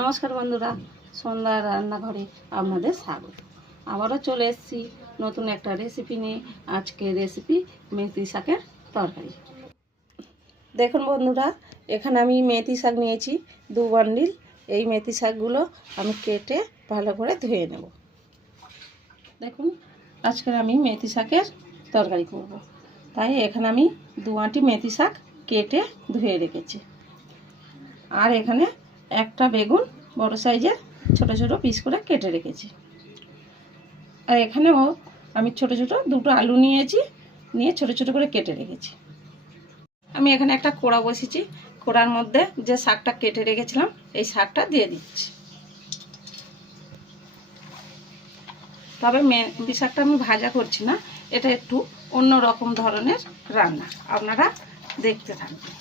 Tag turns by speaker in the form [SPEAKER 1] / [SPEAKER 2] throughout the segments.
[SPEAKER 1] নমস্কার বন্ধুরা সন্ধ্যার রান্নাঘরে আপনাদের স্বাগত। আবারও চলে এসেছি নতুন একটা রেসিপি নিয়ে। আজকে রেসিপি মেথি শাকের তরকারি। দেখুন বন্ধুরা, এখানে আমি মেথি শাক নিয়েছি, দু বান্ডিল এই মেথি শাকগুলো আমি কেটে ভালো করে ধুয়ে নেব। দেখুন আজকে আমি মেথি শাকের তরকারি করব। তাই এখানে আমি দু আঁটি মেথি শাক কেটে ধুয়ে রেখেছি। আর এখানে একটা বেগুন বড় সাইজের ছোট ছোট পিস করে কেটে রেখেছি। আর এখানেও আমি ছোট ছোট দুটো আলু নিয়েছি, নিয়ে ছোট ছোট করে কেটে রেখেছি। আমি এখানে একটা কোড়া বসেছি কোড়ার মধ্যে যে শাকটা কেটে রেখেছিলাম, এই শাকটা দিয়ে দিচ্ছি। তবে মেথি শাকটা আমি ভাজা করছি না, এটা একটু অন্য রকম ধরনের রান্না, আপনারা দেখতে থাকবেন।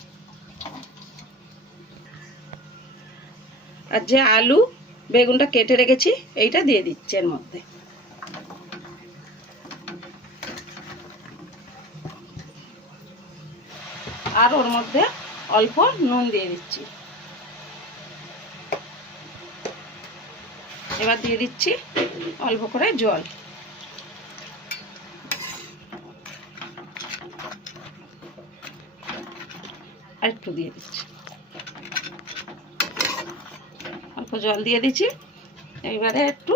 [SPEAKER 1] আর যে আলু বেগুনটা কেটে রেখেছি, এইটা দিয়ে দিচ্ছি এর মধ্যে। আর ওর মধ্যে অল্প নুন দিয়ে দিচ্ছি। এবার দিয়ে দিচ্ছি অল্প করে জল। আর একটু দিয়ে দিচ্ছি। জল দিয়ে দিচ্ছি। এইবারে একটু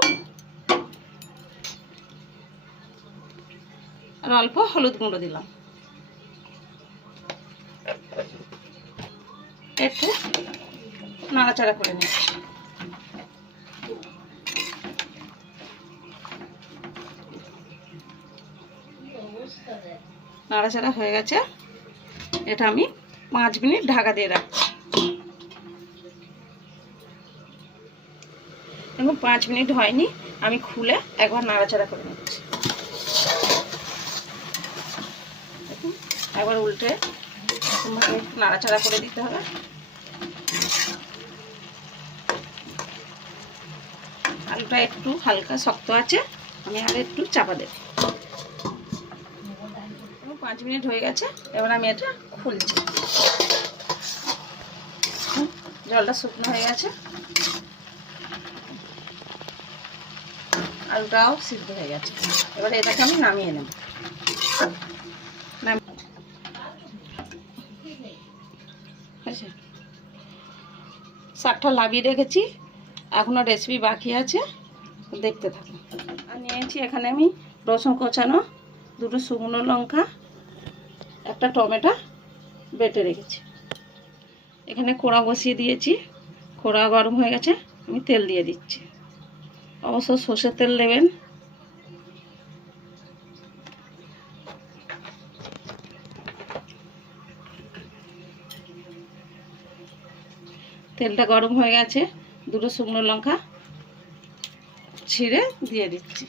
[SPEAKER 1] আর অল্প হলুদ গুঁড়ো দিলাম। একটু নাড়াচাড়া করে নিচ্ছি। নাড়াচাড়া হয়ে গেছে। এটা আমি পাঁচ মিনিট ঢাকা দিয়ে রাখছি। এবং পাঁচ মিনিট হয়নি আমি খুলে একবার নাড়াচাড়া করে নিচ্ছি। দেখুন, একবার উল্টে নাড়াচাড়া করে দিতে হবে। আলুটা একটু হালকা শক্ত আছে আমি আর একটু চাপা দেব। পাঁচ মিনিট হয়ে গেছে এবার আমি এটা খুলছি। জলটা শুকনো হয়ে গেছে। আলুটাও সিদ্ধ হয়ে গেছে। এবারে এটাকে আমি নামিয়ে নেব। হয়েছে? শাকটা লাভিয়ে রেখেছি। এখনও রেসিপি বাকি আছে। দেখতে থাকুন আর নিয়েছি এখানে আমি রসুন কোচানো, দুটো শুকনো লঙ্কা, একটা টমেটো বেটে রেখেছি। এখানে কোড়া বসিয়ে দিয়েছি। কোড়া গরম হয়ে গেছে। আমি তেল দিয়ে দিচ্ছি। অবশ্য সর্ষের তেল দেবেন। তেলটা গরম হয়ে গেছে, দুটো শুকনো লঙ্কা ছিঁড়ে দিয়ে দিচ্ছি।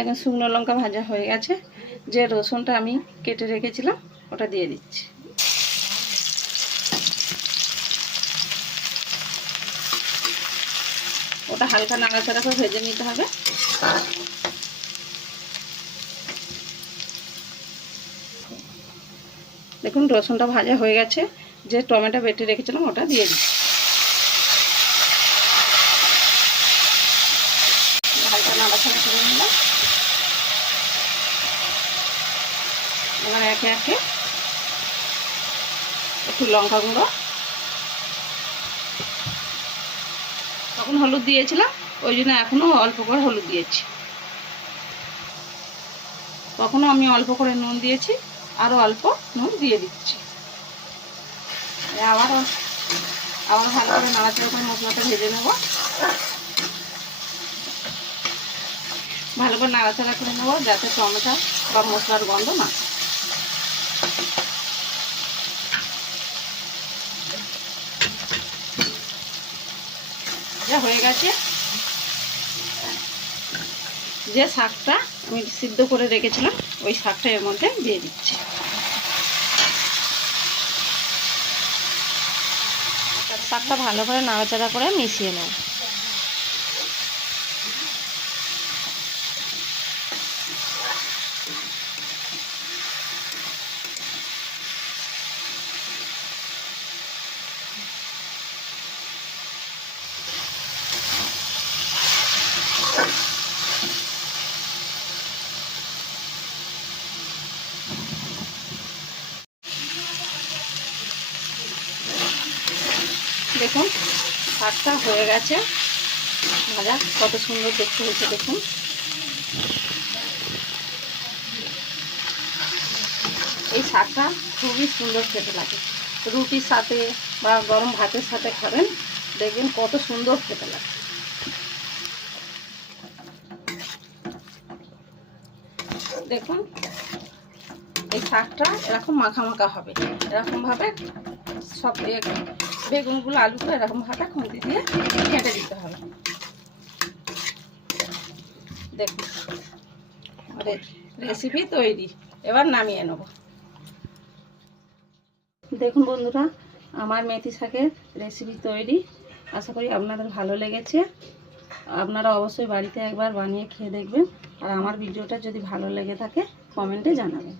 [SPEAKER 1] এখন শুকনো লঙ্কা ভাজা হয়ে গেছে। যে রসুনটা আমি কেটে রেখেছিলাম, ওটা দিয়ে দিচ্ছি। ওটা হালকা নাড়াচাড়া করে ভেজে নিতে হবে। দেখুন, রসুনটা ভাজা হয়ে গেছে। যে টমেটো বেটে রেখেছিলাম, ওটা দিয়ে দিচ্ছি হালকা নাড়াচাড়া করে নিলাম এবার একে একে একটু লঙ্কা গুঁড়ো। তখন হলুদ দিয়েছিলাম, ওই জন্য এখনও অল্প করে হলুদ দিয়েছি। তখনও আমি অল্প করে নুন দিয়েছি, আরও অল্প নুন দিয়ে দিচ্ছি। আবার আবার ভালো করে নাড়াচাড়া করে মশলাটা ভেজে নেব। ভালো করে নাড়াচাড়া করে নেব যাতে টমেটো বা মশলার গন্ধ না হয়ে গেছে। যে শাকটা আমি সিদ্ধ করে রেখেছিলাম, ওই শাকটা এর মধ্যে দিয়ে দিচ্ছি। শাকটা ভালো করে নাড়াচাড়া করে মিশিয়ে নেব। দেখুন শাকটা হয়ে গেছে। ভাজা, কত সুন্দর দেখতে হয়েছে, দেখুন। এই শাকটা খুবই সুন্দর খেতে লাগে। রুটির সাথে বা গরম ভাতের সাথে খাবেন, দেখবেন কত সুন্দর খেতে লাগে। দেখুন, এই শাকটা এরকম মাখা মাখা হবে। এরকমভাবে সব এ- বেগুনগুলো, আলুগুলো এরকমভাবে খুঁতি দিয়ে কেটে দিতে হবে। দেখুন রেসিপি তৈরি। এবার নামিয়ে নেব। দেখুন বন্ধুরা, আমার মেথি শাকের রেসিপি তৈরি। আশা করি আপনাদের ভালো লেগেছে। আপনারা অবশ্যই বাড়িতে একবার বানিয়ে খেয়ে দেখবেন। আর আমার ভিডিওটা যদি ভালো লেগে থাকে কমেন্টে জানাবেন।